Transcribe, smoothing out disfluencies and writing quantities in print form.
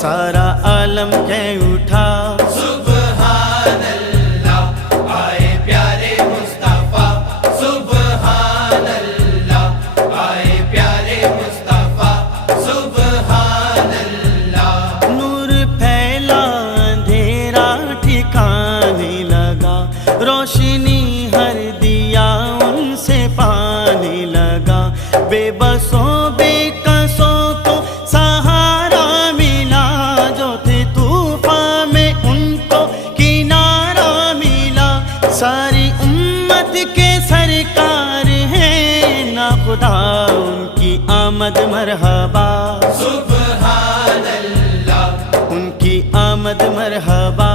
سارا عالم کہہ اٹھا سبحان اللہ، آئے پیارے مصطفیٰ، سبحان اللہ، آئے پیارے مصطفیٰ، سبحان اللہ۔ نور پھیلا اندھیرا ٹھکانے لگا، روشنی ہر دیا ان سے پانے لگا، بے بسوں بے قصوں کو سہارا ملا، جو تھے طوفان میں ان کو کنارہ ملا، ساری امت کے سرکار ہیں نا خدا، ان کی آمد مرحبا، سبحان اللہ، ان کی آمد مرحبا۔